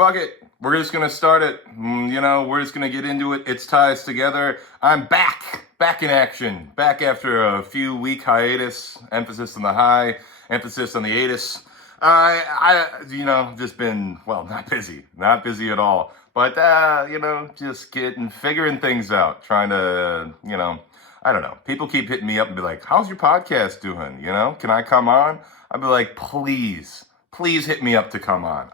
fuck it. We're just gonna start it. We're just gonna get into it. It's Tyus together. I'm back in action. Back after a few week hiatus. Emphasis on the high, emphasis on the atus. Just been, not busy at all. But, just figuring things out. Trying to, I don't know. People keep hitting me up and be like, how's your podcast doing? Can I come on? I'd be like, please hit me up to come on.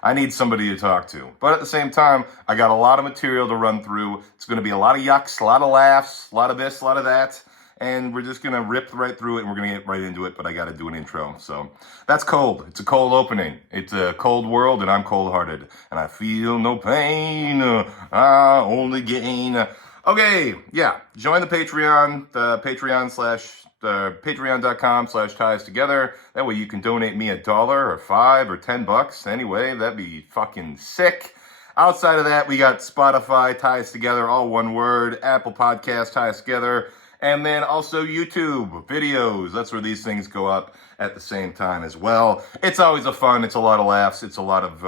I need somebody to talk to. But at the same time, I got a lot of material to run through. It's going to be a lot of yucks, a lot of laughs, a lot of this, a lot of that. And we're just going to rip right through it, and we're going to get right into it, but I got to do an intro. So that's cold. It's a cold opening. It's a cold world, and I'm cold-hearted. And I feel no pain, I only gain. Okay, yeah, join the Patreon, patreon.com/Tyus Together. That way you can donate me $1 or $5 or $10. Anyway, that'd be fucking sick. Outside of that, we got Spotify, Tyus Together, all one word, Apple Podcast, Tyus Together, and then also YouTube videos. That's where these things go up at the same time as well. It's always it's a lot of laughs. It's a lot of,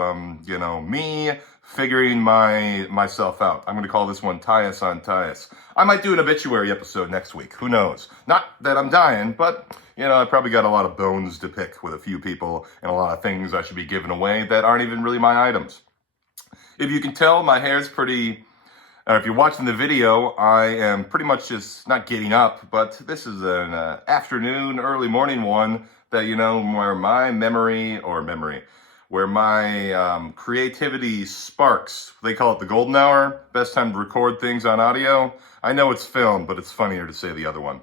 me figuring myself out. I'm going to call this one Tyus on Tyus. I might do an obituary episode next week. Who knows? Not that I'm dying, but, I probably got a lot of bones to pick with a few people and a lot of things I should be giving away that aren't even really my items. If you can tell, my hair's pretty... if you're watching the video, I am pretty much just not getting up, but this is an afternoon, early morning one that, where my creativity sparks. They call it the golden hour. Best time to record things on audio. I know it's film, but it's funnier to say the other one.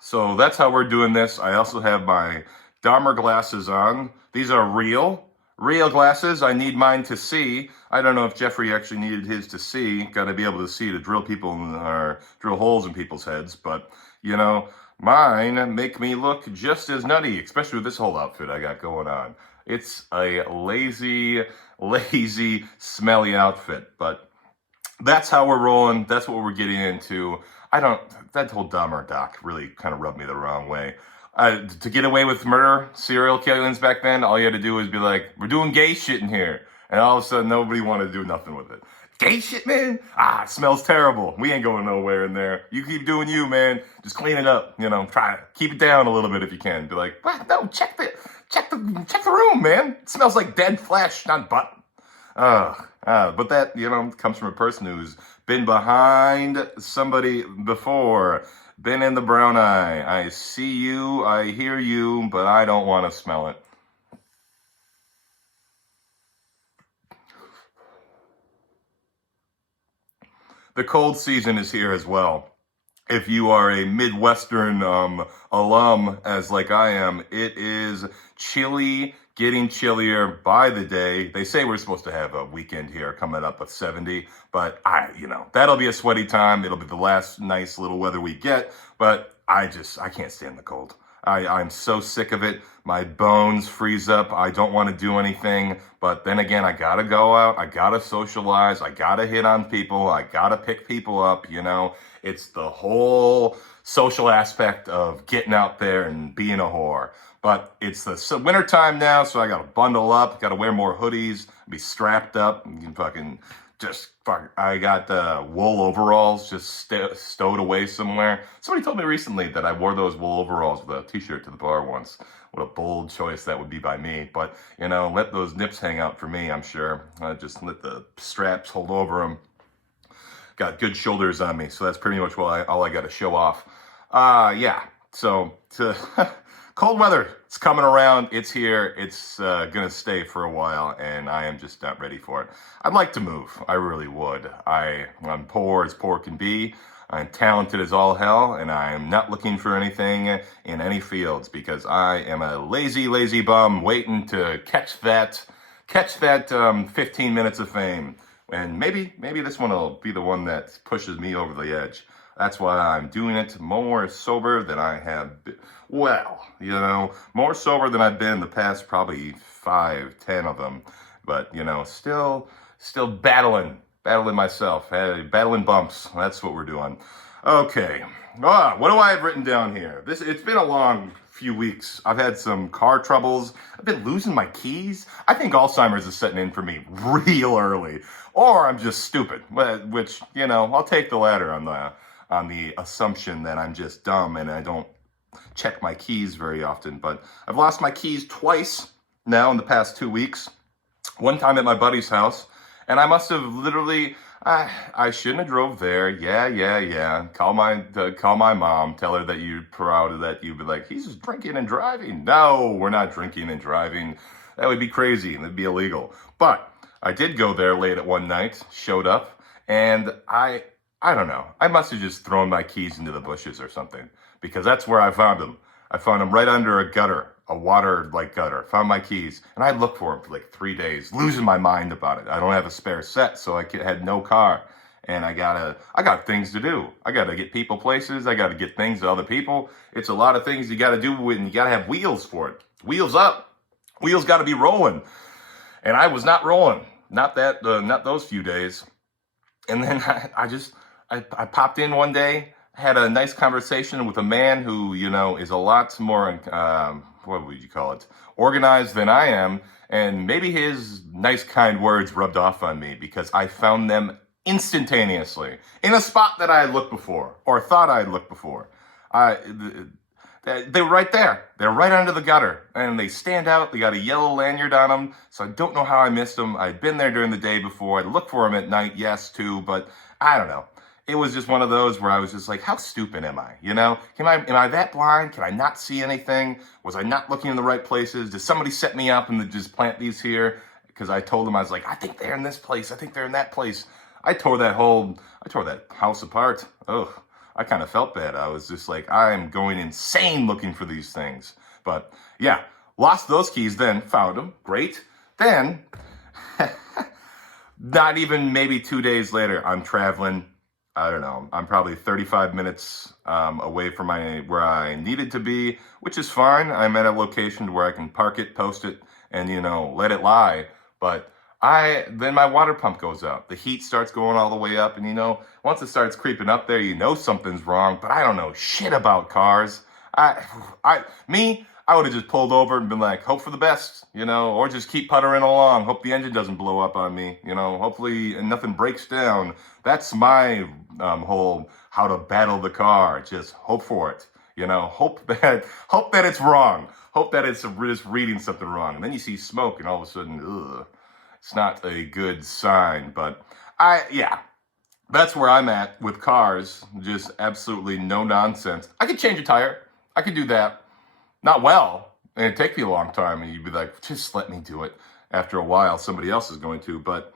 So that's how we're doing this. I also have my Dahmer glasses on. These are real glasses. I need mine to see. I don't know if Jeffrey actually needed his to see. Got to be able to see to drill drill holes in people's heads. But, mine make me look just as nutty, especially with this whole outfit I got going on. It's a lazy, smelly outfit, but that's how we're rolling. That's what we're getting into. That whole Dahmer doc really kind of rubbed me the wrong way. To get away with murder, serial killings back then, all you had to do was be like, we're doing gay shit in here. And all of a sudden, nobody wanted to do nothing with it. Gay shit, man? It smells terrible. We ain't going nowhere in there. You keep doing you, man. Just clean it up. Try to keep it down a little bit if you can. Be like, what? No, check the room, man. It smells like dead flesh, not butt. But that, comes from a person who's been behind somebody before. Been in the brown eye. I see you, I hear you, but I don't want to smell it. The cold season is here as well. If you are a Midwestern alum, as like I am, it is chilly, getting chillier by the day. They say we're supposed to have a weekend here coming up of 70, but that'll be a sweaty time. It'll be the last nice little weather we get, but I can't stand the cold. I'm so sick of it. My bones freeze up. I don't want to do anything. But then again, I got to go out. I got to socialize. I got to hit on people. I got to pick people up, It's the whole social aspect of getting out there and being a whore. But it's the winter time now, so I got to bundle up. Got to wear more hoodies. Be strapped up. I got wool overalls just stowed away somewhere. Somebody told me recently that I wore those wool overalls with a t-shirt to the bar once. What a bold choice that would be by me. But, let those nips hang out for me, I'm sure. Just let the straps hold over them. Got good shoulders on me, so that's pretty much all I got to show off. So cold weather, it's coming around, it's here, it's gonna stay for a while, and I am just not ready for it. I'd like to move, I really would. I'm poor as poor can be, I'm talented as all hell, and I'm not looking for anything in any fields, because I am a lazy bum waiting to catch that 15 minutes of fame. And maybe this one will be the one that pushes me over the edge. That's why I'm doing it more sober than I have been. More sober than I've been the past probably 5-10 of them. But, still battling myself, battling bumps. That's what we're doing. Okay. What do I have written down here? It's been a long few weeks. I've had some car troubles. I've been losing my keys. I think Alzheimer's is setting in for me real early. Or I'm just stupid. Which, I'll take the latter on the assumption that I'm just dumb and I don't check my keys very often. But I've lost my keys twice now in the past 2 weeks. One time at my buddy's house, and I must have literally, I shouldn't have drove there. Yeah. Call my mom. Tell her that you're proud of that. You'd be like, he's just drinking and driving. No, we're not drinking and driving. That would be crazy and it'd be illegal. But I did go there late at one night, showed up, and I don't know. I must have just thrown my keys into the bushes or something, because that's where I found them. I found them right under a gutter, a water gutter. Found my keys, and I looked for them for like 3 days, losing my mind about it. I don't have a spare set, so I had no car, and I got things to do. I got to get people places. I got to get things to other people. It's a lot of things you got to do, and you got to have wheels for it. Wheels up. Wheels got to be rolling, and I was not rolling. Not those few days. And then I popped in one day, had a nice conversation with a man who, is a lot more, what would you call it, organized than I am. And maybe his nice, kind words rubbed off on me because I found them instantaneously in a spot that I had looked before or thought I had looked before. They were right there. They're right under the gutter, and they stand out. They got a yellow lanyard on them, so I don't know how I missed them. I'd been there during the day before. I'd looked for them at night, yes, too, but I don't know. It was just one of those where I was just like, how stupid am I? Am I that blind? Can I not see anything? Was I not looking in the right places? Did somebody set me up and just plant these here? Because I told them, I was like, I think they're in this place. I think they're in that place. I tore that house apart. Ugh. I kind of felt bad. I was just like, I am going insane looking for these things. But yeah, lost those keys, then found them. Great. Then, not even maybe 2 days later, I'm traveling. I don't know. I'm probably 35 minutes away from where I needed to be, which is fine. I'm at a location where I can park it, post it, and, let it lie. But then my water pump goes out. The heat starts going all the way up, and once it starts creeping up there, something's wrong. But I don't know shit about cars. I would have just pulled over and been like, hope for the best, or just keep puttering along. Hope the engine doesn't blow up on me, hopefully nothing breaks down. That's my whole how to battle the car. Just hope for it, hope that it's wrong. Hope that it's just reading something wrong. And then you see smoke and all of a sudden, ugh. It's not a good sign, but that's where I'm at with cars. Just absolutely no nonsense. I could change a tire. I could do that. Not well, and it'd take me a long time, and you'd be like, just let me do it. After a while, somebody else is going to, but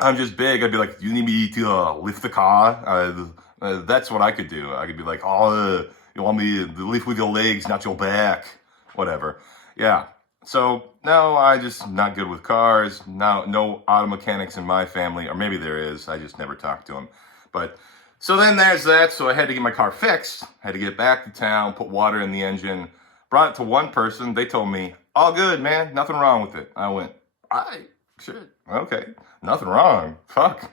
I'm just big. I'd be like, you need me to lift the car? That's what I could do. I could be like, you want me to lift with your legs, not your back? Whatever. Yeah. So, no, I just not good with cars. No auto mechanics in my family, or maybe there is. I just never talked to them. But, so then there's that. So I had to get my car fixed. Had to get back to town, put water in the engine. Brought it to one person. They told me, all good, man. Nothing wrong with it. I went, shit, okay. Nothing wrong. Fuck.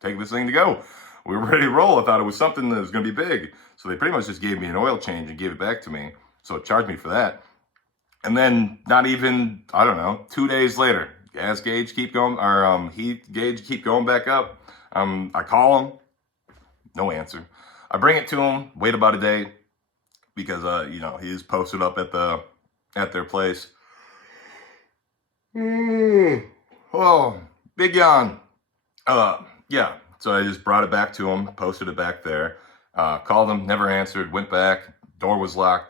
Take this thing to go. We were ready to roll. I thought it was something that was going to be big. So they pretty much just gave me an oil change and gave it back to me. So it charged me for that. And then not even, 2 days later, gas gauge keep going, or heat gauge keep going back up. I call him, no answer. I bring it to him, wait about a day, because he is posted up at their place. Oh, big yawn. Yeah. So I just brought it back to him, posted it back there. Called him, never answered. Went back, door was locked.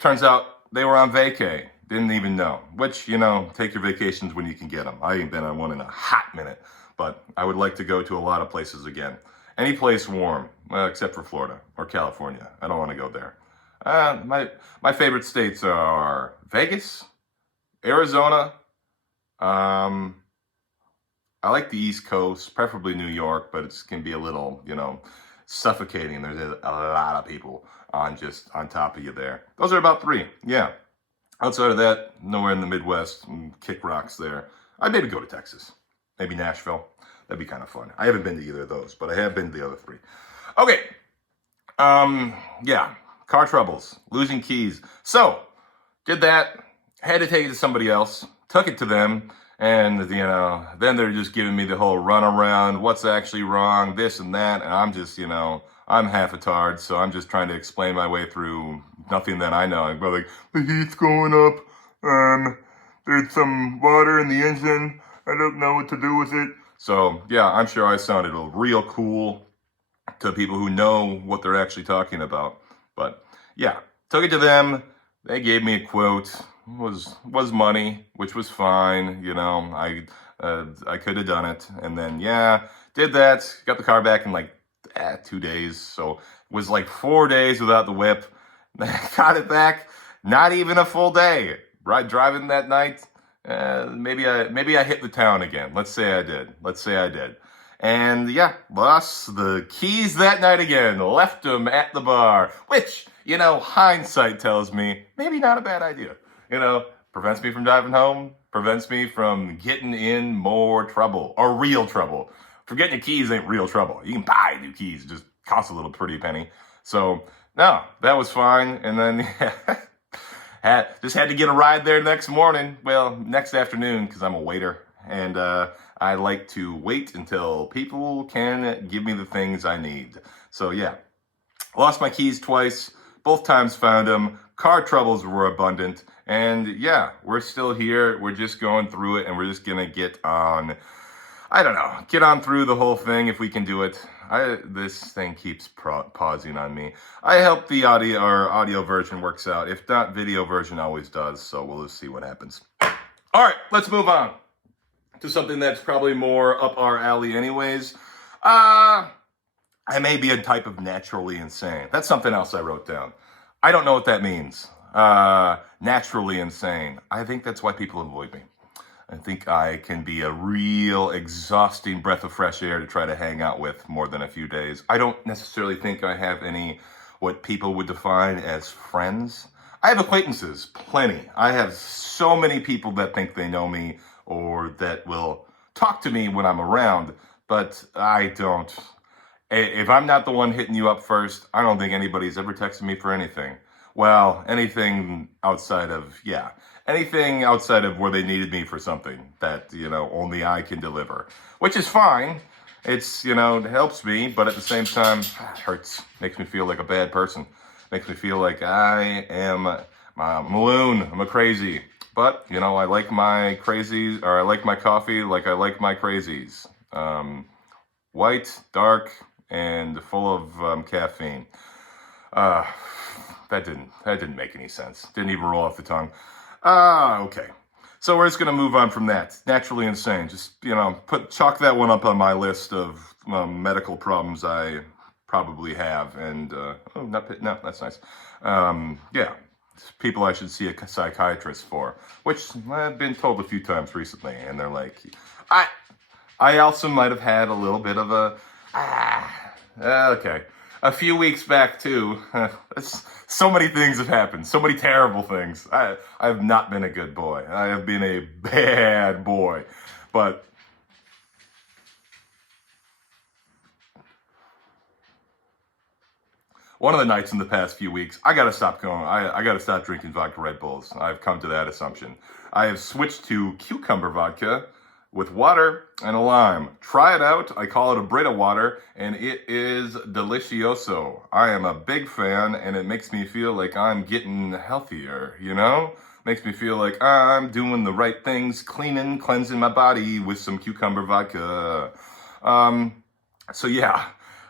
Turns out they were on vacay. Didn't even know. Which, take your vacations when you can get them. I ain't been on one in a hot minute. But I would like to go to a lot of places again. Any place warm, except for Florida or California. I don't want to go there. My favorite states are Vegas, Arizona. I like the East Coast, preferably New York, but it can be a little, suffocating. There's a lot of people on top of you there. Those are about 3. Yeah. Outside of that, nowhere in the Midwest. Kick rocks there. I'd maybe go to Texas. Maybe Nashville. That'd be kind of fun. I haven't been to either of those, but I have been to the other 3. Okay. Yeah, car troubles, losing keys. So, did that, had to take it to somebody else, took it to them, and, then they're just giving me the whole runaround, what's actually wrong, this and that, and I'm just, I'm half a tard, so I'm just trying to explain my way through nothing that I know. I go like, the heat's going up, there's some water in the engine, I don't know what to do with it. So, yeah, I'm sure I sounded real cool to people who know what they're actually talking about. But, yeah, took it to them, they gave me a quote, was money, which was fine, I could have done it. And then, yeah, did that, got the car back in like 2 days, so it was like 4 days without the whip. Got it back, not even a full day. Right, driving that night, maybe I hit the town again. Let's say I did. And yeah, lost the keys that night again. Left them at the bar, which, hindsight tells me maybe not a bad idea. Prevents me from driving home, prevents me from getting in more trouble, or real trouble. Forgetting your keys ain't real trouble. You can buy new keys, it just costs a little pretty penny. So, no, that was fine. And then, just had to get a ride there next morning. Well, next afternoon, because I'm a waiter. And I like to wait until people can give me the things I need. So, yeah, lost my keys twice. Both times found them. Car troubles were abundant. And, yeah, we're still here. We're just going through it. And we're just going to get on through the whole thing if we can do it. This thing keeps pausing on me. I hope the audio version works out. If not, video version always does. So we'll just see what happens. All right, let's move on to something that's probably more up our alley anyways. I may be a type of naturally insane. That's something else I wrote down. I don't know what that means. Naturally insane. I think that's why people avoid me. I think I can be a real exhausting breath of fresh air to try to hang out with more than a few days. I don't necessarily think I have any what people would define as friends. I have acquaintances, plenty. I have so many people that think they know me or that will talk to me when I'm around, but I don't. If I'm not the one hitting you up first, I don't think anybody's ever texted me for anything. Well, anything outside of where they needed me for something that, only I can deliver, which is fine. It's, it helps me, but at the same time, it hurts. Makes me feel like a bad person. Makes me feel like I am a loon. I'm a crazy. But, I like my crazies, or I like my coffee like I like my crazies. White, dark, and full of caffeine. That didn't make any sense. Didn't even roll off the tongue. Okay. So we're just going to move on from that. Naturally insane. Just, chalk that one up on my list of medical problems I probably have. And, no, that's nice. Yeah. People I should see a psychiatrist for, which I've been told a few times recently. And they're like, I also might have had a little bit of okay. A few weeks back, too, so many things have happened. So many terrible things. I have not been a good boy. I have been a bad boy. But one of the nights in the past few weeks, I got to stop going. I got to stop drinking vodka Red Bulls. I've come to that assumption. I have switched to cucumber vodka with water and a lime. Try it out. I call it a Brita water, and it is delicioso. I am a big fan, and it makes me feel like I'm getting healthier, Makes me feel like I'm doing the right things, cleansing my body with some cucumber vodka. So yeah,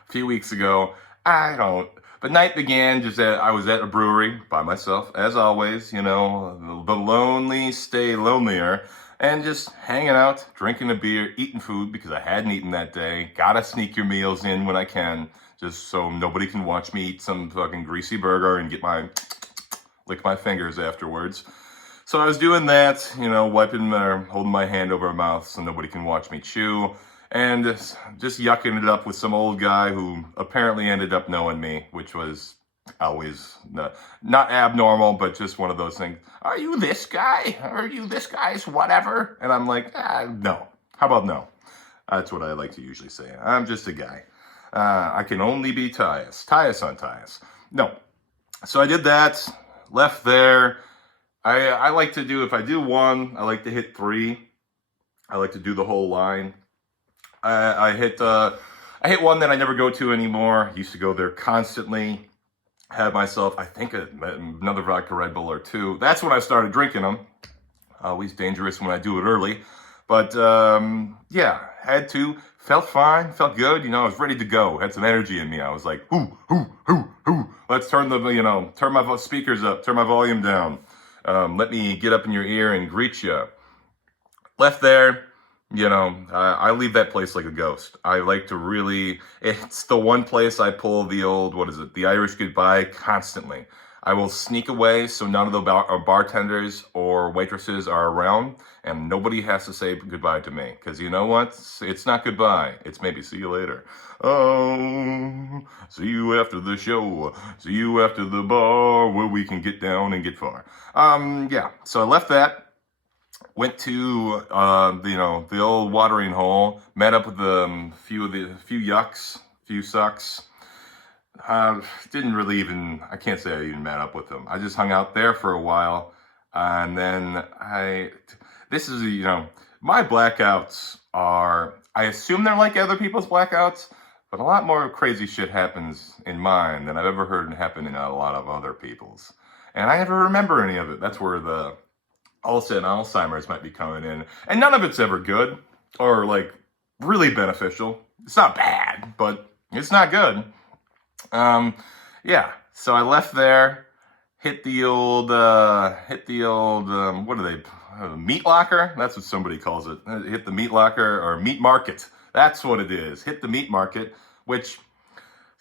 a few weeks ago, the night began I was at a brewery by myself, as always, the lonely stay lonelier. And just hanging out, drinking a beer, eating food because I hadn't eaten that day. Gotta sneak your meals in when I can, just so nobody can watch me eat some fucking greasy burger and lick my fingers afterwards. So I was doing that, holding my hand over my mouth so nobody can watch me chew. And just yucking it up with some old guy who apparently ended up knowing me, which was always not abnormal, but just one of those things. Are you this guy? Are you this guy's whatever? And I'm like, no. How about no? That's what I like to usually say. I'm just a guy. I can only be Tyus. Tyus on Tyus. No. So I did that, left there. I like to do, if I do one, I like to hit three. I like to do the whole line. I hit one that I never go to anymore. Used to go there constantly. Had myself, I think, another vodka Red Bull or two. That's when I started drinking them. Always dangerous when I do it early. But yeah, had to. Felt fine, felt good. I was ready to go. Had some energy in me. I was like, hoo, hoo, hoo, hoo. Let's turn turn my speakers up, turn my volume down. Let me get up in your ear and greet you. Left there. I leave that place like a ghost. I like to really, it's the one place I pull the old, the Irish goodbye constantly. I will sneak away so none of the bartenders or waitresses are around, and nobody has to say goodbye to me. Because you know what? It's not goodbye. It's maybe see you later. Oh, see you after the show. See you after the bar where we can get down and get far. Yeah, so I left that. Went to the old watering hole. Met up with a few sucks. Didn't really even, I can't say I even met up with them. I just hung out there for a while. And then my blackouts are, I assume they're like other people's blackouts, but a lot more crazy shit happens in mine than I've ever heard happen in a lot of other people's. And I never remember any of it. That's where all of a sudden Alzheimer's might be coming in. And none of it's ever good or like really beneficial. It's not bad, but it's not good. Yeah, so I left there, hit the old, meat locker? That's what somebody calls it. Hit the meat locker or meat market. That's what it is. Hit the meat market, which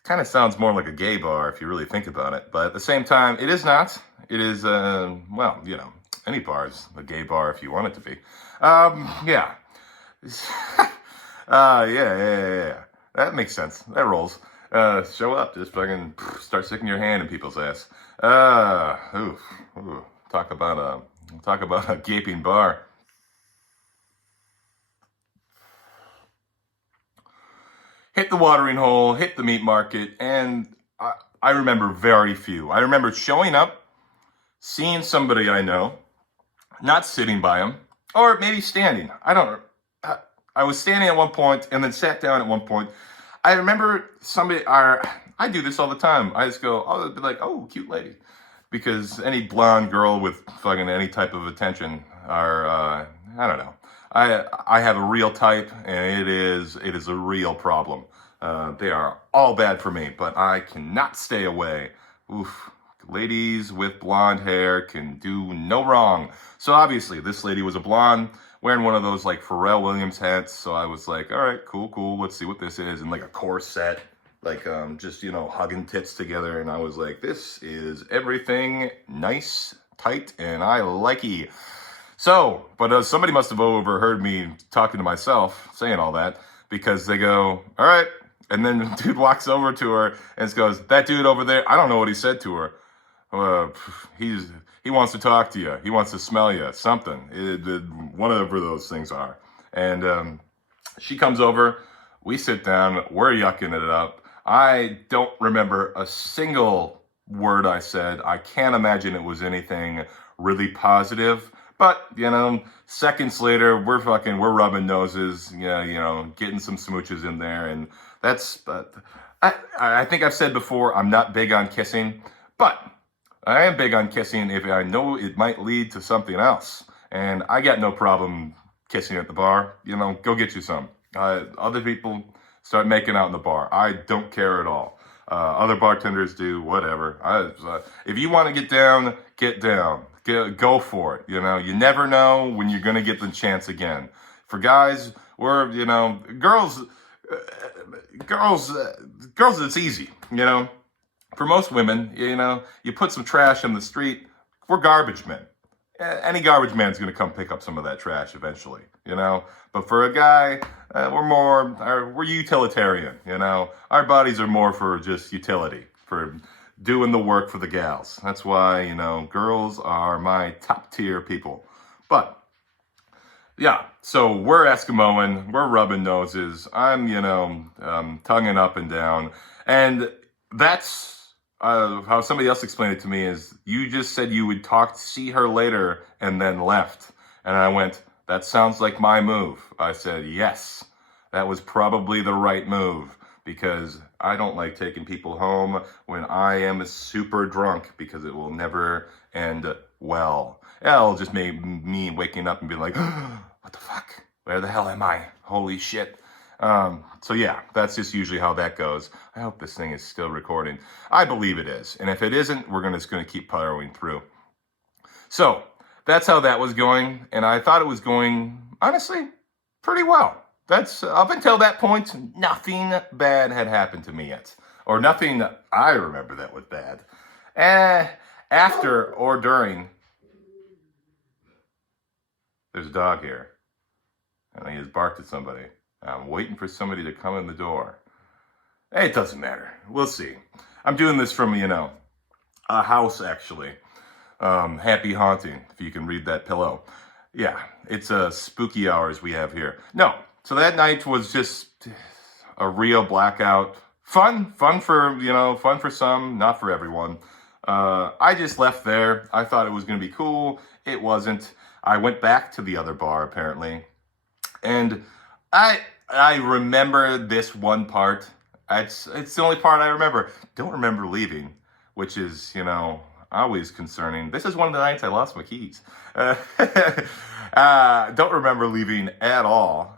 kind of sounds more like a gay bar if you really think about it. But at the same time, it is not. It is, any bar is a gay bar if you want it to be. Yeah. Yeah. That makes sense. That rolls. Show up. Just fucking start sticking your hand in people's ass. Talk about a gaping bar. Hit the watering hole, hit the meat market, and I remember very few. I remember showing up, seeing somebody I know, not sitting by him, or maybe standing. I don't know. I was standing at one point and then sat down at one point. I remember I do this all the time. I just go, I'll be like, oh, cute lady. Because any blonde girl with fucking any type of attention I don't know. I have a real type, and it is a real problem. They are all bad for me, but I cannot stay away. Oof. Ladies with blonde hair can do no wrong. So obviously, this lady was a blonde, wearing one of those like Pharrell Williams hats. So I was like, all right, cool. Let's see what this is. And like a corset, like just, hugging tits together. And I was like, this is everything nice, tight, and I likey. So, but somebody must have overheard me talking to myself, saying all that, because they go, all right. And then the dude walks over to her and goes, that dude over there, I don't know what he said to her. He wants to talk to you. He wants to smell you. Something. Whatever those things are. And she comes over. We sit down. We're yucking it up. I don't remember a single word I said. I can't imagine it was anything really positive. But, seconds later, we're rubbing noses, getting some smooches in there. And I think I've said before, I'm not big on kissing, but I am big on kissing if I know it might lead to something else. And I got no problem kissing at the bar. Go get you some. Other people start making out in the bar. I don't care at all. Other bartenders do, whatever. If you want to get down, get down. Go for it. You never know when you're going to get the chance again. For guys, girls, it's easy, For most women, you put some trash in the street, we're garbage men. Any garbage man's going to come pick up some of that trash eventually, But for a guy, we're utilitarian, Our bodies are more for just utility, for doing the work for the gals. That's why, girls are my top tier people. But Yeah, so we're Eskimoing, we're rubbing noses. I'm, tonguing up and down. And that's how somebody else explained it to me is you just said you would see her later, and then left. And I went, that sounds like my move. I said, yes, that was probably the right move because I don't like taking people home when I am super drunk because it will never end well. It'll just make me waking up and be like, what the fuck? Where the hell am I? Holy shit. So yeah, that's just usually how that goes. I hope this thing is still recording. I believe it is. And if it isn't, we're just going to keep powering through. So that's how that was going. And I thought it was going, honestly, pretty well. That's up until that point, nothing bad had happened to me yet. Or nothing I remember that was bad. After or during, there's a dog here. And he has barked at somebody. I'm waiting for somebody to come in the door. Hey, it doesn't matter. We'll see. I'm doing this from, a house, actually. Happy haunting, if you can read that pillow. Yeah, it's spooky hours we have here. No, so that night was just a real blackout. Fun for some, not for everyone. I just left there. I thought it was going to be cool. It wasn't. I went back to the other bar, apparently. And I remember this one part. It's the only part I remember. Don't remember leaving, which is, always concerning. This is one of the nights I lost my keys. Don't remember leaving at all.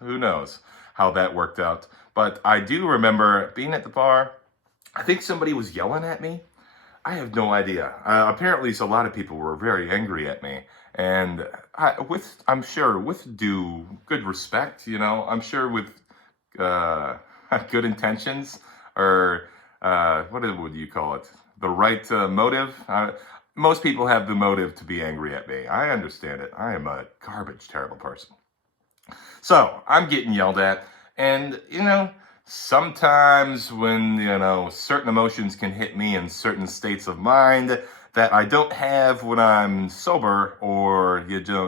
Who knows how that worked out. But I do remember being at the bar. I think somebody was yelling at me. I have no idea. Apparently, a lot of people were very angry at me. And I'm sure with good respect, I'm sure with good intentions or what would you call it? The right motive. Most people have the motive to be angry at me. I understand it. I am a garbage, terrible person. So I'm getting yelled at, and sometimes when certain emotions can hit me in certain states of mind that I don't have when I'm sober or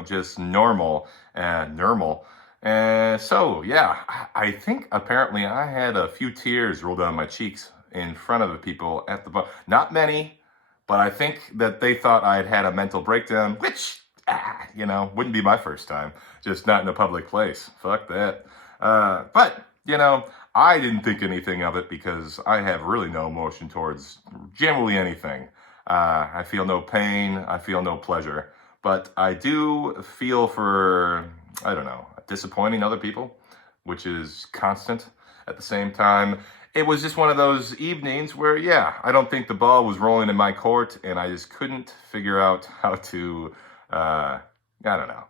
just normal. So yeah, I think apparently I had a few tears roll down my cheeks in front of the people at the bar. Not many, but I think that they thought I had a mental breakdown, which wouldn't be my first time. Just not in a public place. Fuck that. But I didn't think anything of it because I have really no emotion towards generally anything. I feel no pain. I feel no pleasure. But I do feel for, disappointing other people, which is constant. At the same time, it was just one of those evenings where, I don't think the ball was rolling in my court, and I just couldn't figure out how to, I don't know.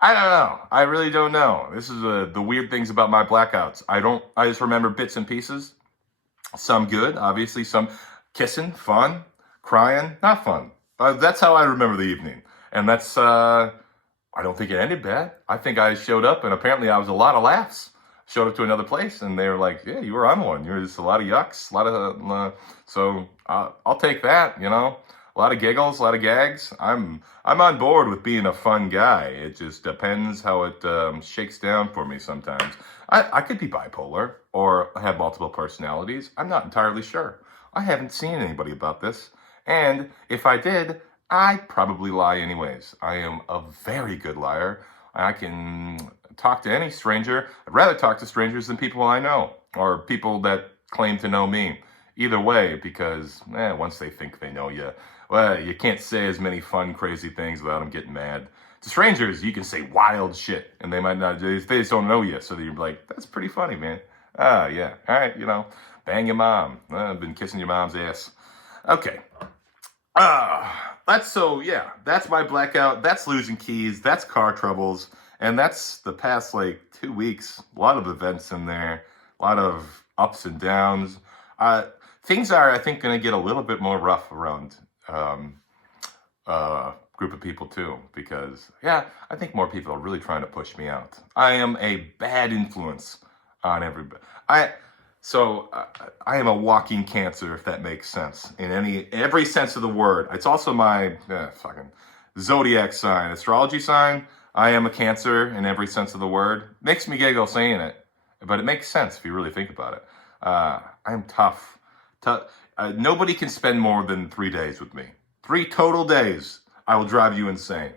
I really don't know. This is the weird things about my blackouts. I just remember bits and pieces. Some good, obviously. Some kissing, fun. Crying, not fun. That's how I remember the evening. And that's, I don't think it ended bad. I think I showed up, and apparently I was a lot of laughs. Showed up to another place, and they were like, yeah, you were on one. You were just a lot of yucks, a lot of, so I'll take that, A lot of giggles, a lot of gags. I'm on board with being a fun guy. It just depends how it shakes down for me sometimes. I could be bipolar or have multiple personalities. I'm not entirely sure. I haven't seen anybody about this. And if I did, I'd probably lie anyways. I am a very good liar. I can talk to any stranger. I'd rather talk to strangers than people I know or people that claim to know me. Either way, because once they think they know you, well, you can't say as many fun, crazy things without them getting mad. To strangers, you can say wild shit, and they might not. They just don't know you, so you're like, "That's pretty funny, man." Yeah, all right, bang your mom. I've been kissing your mom's ass. Okay. That's my blackout. That's losing keys. That's car troubles. And that's the past 2 weeks. A lot of events in there. A lot of ups and downs. Things are, I think, going to get a little bit more rough around group of people too. Because, I think more people are really trying to push me out. I am a bad influence on everybody. I am a walking cancer, if that makes sense, in every sense of the word. It's also my fucking zodiac sign, astrology sign. I am a Cancer in every sense of the word. Makes me giggle saying it, but it makes sense if you really think about it. I'm tough. Nobody can spend more than 3 days with me. 3 total days. I will drive you insane.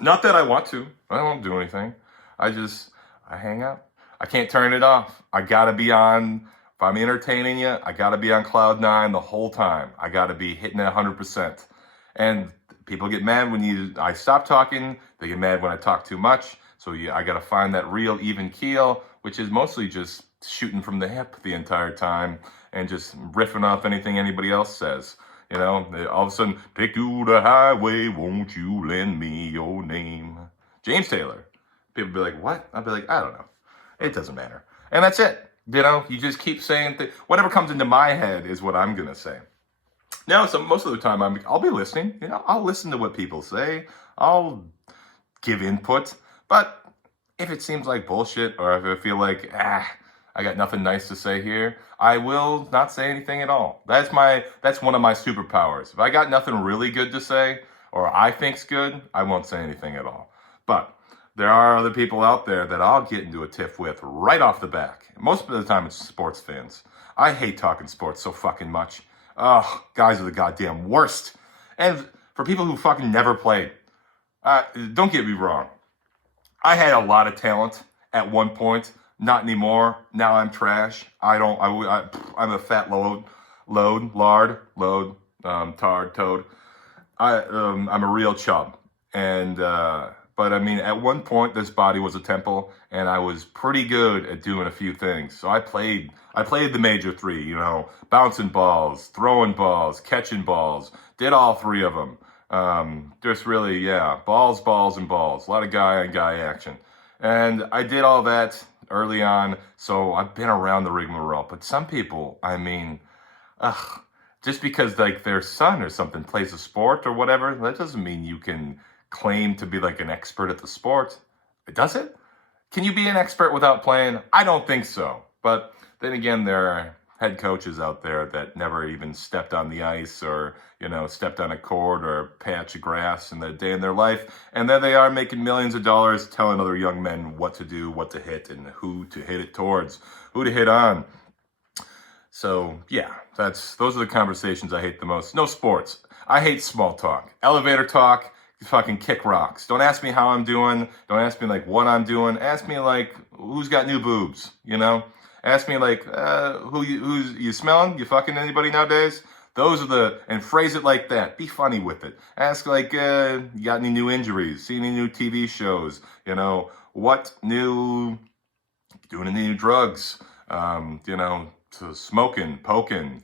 Not that I want to. I don't do anything. I hang out. I can't turn it off. I gotta be on. If I'm entertaining you, I gotta be on cloud 9 the whole time. I gotta be hitting it 100%. And people get mad when I stop talking. They get mad when I talk too much. So yeah, I gotta find that real even keel, which is mostly just shooting from the hip the entire time and just riffing off anything anybody else says. You know, all of a sudden, take to the highway, won't you lend me your name? James Taylor. People be like, what? I'll be like, I don't know. It doesn't matter. And that's it. You know, you just keep saying whatever comes into my head is what I'm going to say. Now, so most of the time, I'll be listening. You know, I'll listen to what people say. I'll give input. But if it seems like bullshit, or if I feel like, I got nothing nice to say here, I will not say anything at all. That's one of my superpowers. If I got nothing really good to say, or I think's good, I won't say anything at all. But there are other people out there that I'll get into a tiff with right off the back. Most of the time it's sports fans. I hate talking sports so fucking much. Oh, guys are the goddamn worst. And for people who fucking never played, don't get me wrong. I had a lot of talent at one point. Not anymore. Now I'm trash. I'm a fat lard, tard, toad. I'm a real chub. And, but I mean, at one point, this body was a temple, and I was pretty good at doing a few things. So I played the major 3, you know, bouncing balls, throwing balls, catching balls, did all 3 of them. Just really, yeah, balls, and balls. A lot of guy on guy action. And I did all that early on, so I've been around the rigmarole. But some people, I mean, just because like their son or something plays a sport or whatever, that doesn't mean you can claim to be like an expert at the sport. Does it? Can you be an expert without playing? I don't think so. But then again, there are head coaches out there that never even stepped on the ice or, you know, stepped on a court or a patch of grass in the day in their life. And there they are making millions of dollars telling other young men what to do, what to hit, and who to hit it towards, who to hit on. So, yeah, those are the conversations I hate the most. No sports. I hate small talk. Elevator talk, fucking kick rocks. Don't ask me how I'm doing. Don't ask me, like, what I'm doing. Ask me, like, who's got new boobs, you know? Ask me, like, who's you smelling? You fucking anybody nowadays? Those are and phrase it like that. Be funny with it. Ask, like, you got any new injuries? See any new TV shows? You know, doing any new drugs? You know, to smoking, poking,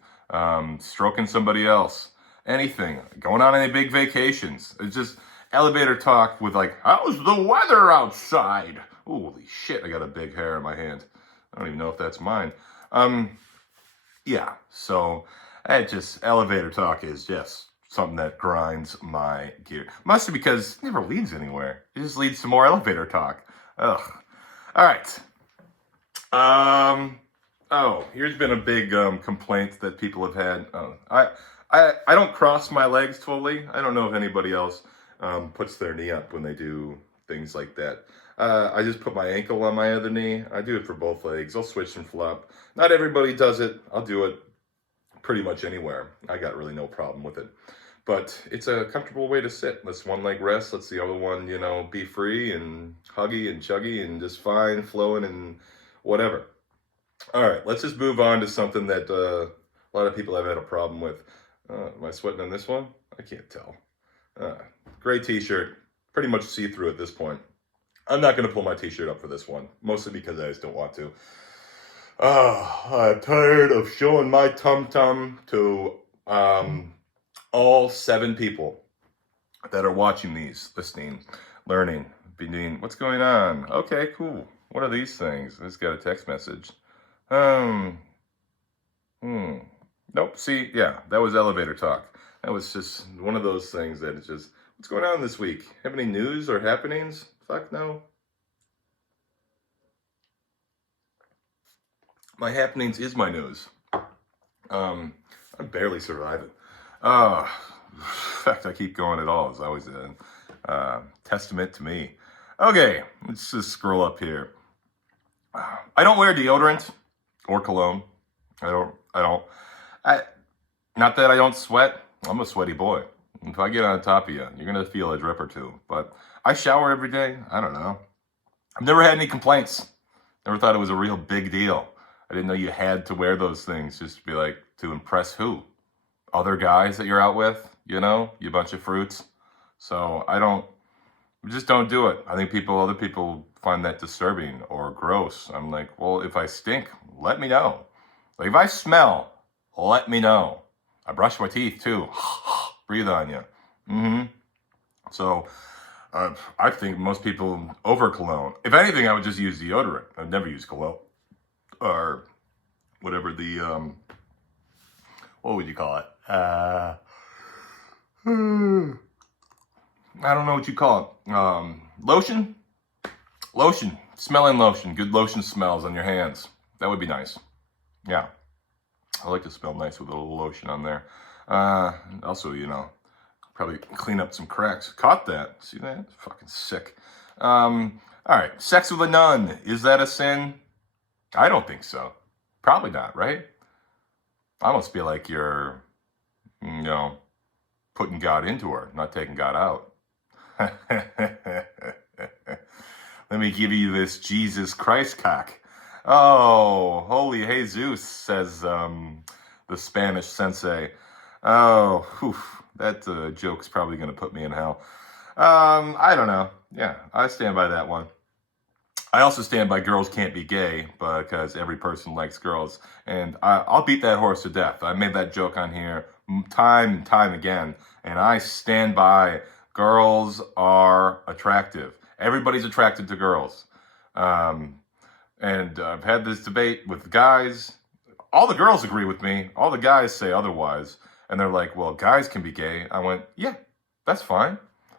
stroking somebody else. Anything. Going on any big vacations. It's just elevator talk with, like, how's the weather outside? Holy shit, I got a big hair in my hand. I don't even know if that's mine. Yeah, so elevator talk is just something that grinds my gear. Mostly because it never leads anywhere. It just leads to more elevator talk. Ugh. All right. Here's been a big complaint that people have had. I don't cross my legs totally. I don't know if anybody else puts their knee up when they do things like that. I just put my ankle on my other knee. I do it for both legs. I'll switch and flop. Not everybody does it. I'll do it pretty much anywhere. I got really no problem with it. But it's a comfortable way to sit. Let's one leg rest. Let's the other one, you know, be free and huggy and chuggy and just fine, flowing and whatever. All right, let's just move on to something that a lot of people have had a problem with. Am I sweating on this one? I can't tell. Gray t-shirt, pretty much see-through at this point. I'm not going to pull my t-shirt up for this one, mostly because I just don't want to. I'm tired of showing my tum-tum to all 7 people that are watching these, listening, learning, being, what's going on? Okay, cool. What are these things? I just got a text message. Nope, see, yeah, that was elevator talk. That was just one of those things that is just, what's going on this week? Have any news or happenings? Fuck no. My happenings is my news. I'm barely surviving. In fact, I keep going at all. It's always a testament to me. Okay, let's just scroll up here. I don't wear deodorant or cologne. I, not that I don't sweat. I'm a sweaty boy. If I get on top of you, you're going to feel a drip or two. But I shower every day. I don't know. I've never had any complaints. Never thought it was a real big deal. I didn't know you had to wear those things just to be like, to impress who? Other guys that you're out with, you know? You bunch of fruits. So just don't do it. I think other people find that disturbing or gross. I'm like, well, if I stink, let me know. Like if I smell, let me know. I brush my teeth too. Breathe on you. So I think most people over cologne. If anything, I would just use deodorant. I'd never use cologne or whatever the what would you call it? I don't know what you call it. Lotion? Lotion. Smelling lotion. Good lotion smells on your hands. That would be nice. Yeah. I like to smell nice with a little lotion on there. Also, you know, probably clean up some cracks. Caught that. See that? Fucking sick. All right. Sex with a nun. Is that a sin? I don't think so. Probably not, right? I almost feel like you're, you know, putting God into her, not taking God out. Let me give you this Jesus Christ cock. Oh, holy Jesus, says the Spanish sensei. Oh, whew, that joke's probably going to put me in hell. I don't know. Yeah, I stand by that one. I also stand by girls can't be gay because every person likes girls. And I'll beat that horse to death. I made that joke on here time and time again. And I stand by girls are attractive. Everybody's attracted to girls. And I've had this debate with guys. All the girls agree with me. All the guys say otherwise. And they're like, well, guys can be gay. I went, yeah, that's fine.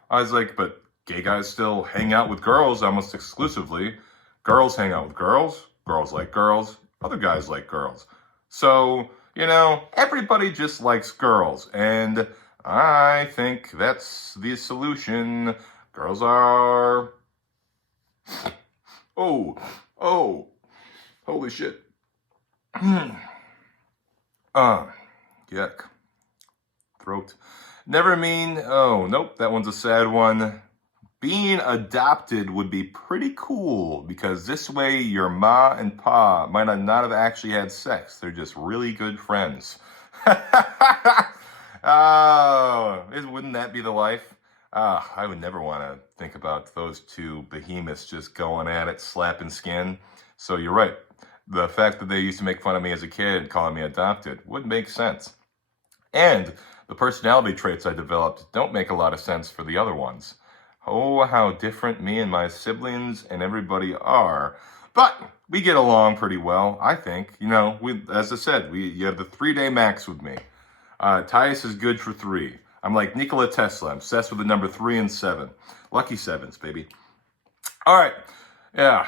I was like, but gay guys still hang out with girls almost exclusively. Girls hang out with girls. Girls like girls. Other guys like girls. So, you know, everybody just likes girls. And I think that's the solution. Girls are... Oh, holy shit. Yuck. Throat. Never mean, oh, nope, that one's a sad one. Being adopted would be pretty cool because this way your ma and pa might not have actually had sex. They're just really good friends. Oh, wouldn't that be the life? I would never want to think about those two behemoths just going at it, slapping skin. So you're right. The fact that they used to make fun of me as a kid, calling me adopted, would make sense. And the personality traits I developed don't make a lot of sense for the other ones. Oh, how different me and my siblings and everybody are. But we get along pretty well, I think. You know, as I said, you have the 3-day max with me. Tyus is good for 3. I'm like Nikola Tesla. I'm obsessed with the number 3 and 7. Lucky 7s, baby. All right. Yeah.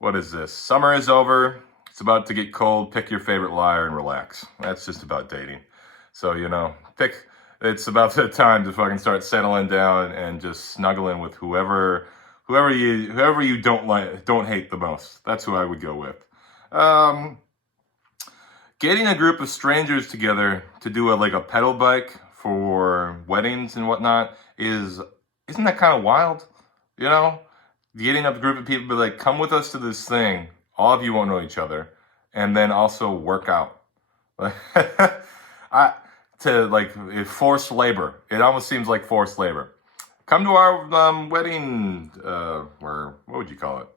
What is this? Summer is over. It's about to get cold. Pick your favorite liar and relax. That's just about dating. So, you know, it's about the time to fucking start settling down and just snuggling with whoever you don't hate the most. That's who I would go with. Getting a group of strangers together to do a pedal bike for weddings and whatnot isn't that kind of wild? You know, getting up a group of people, be like, come with us to this thing. All of you won't know each other, and then also work out. Forced labor. It almost seems like forced labor. Come to our wedding. What would you call it?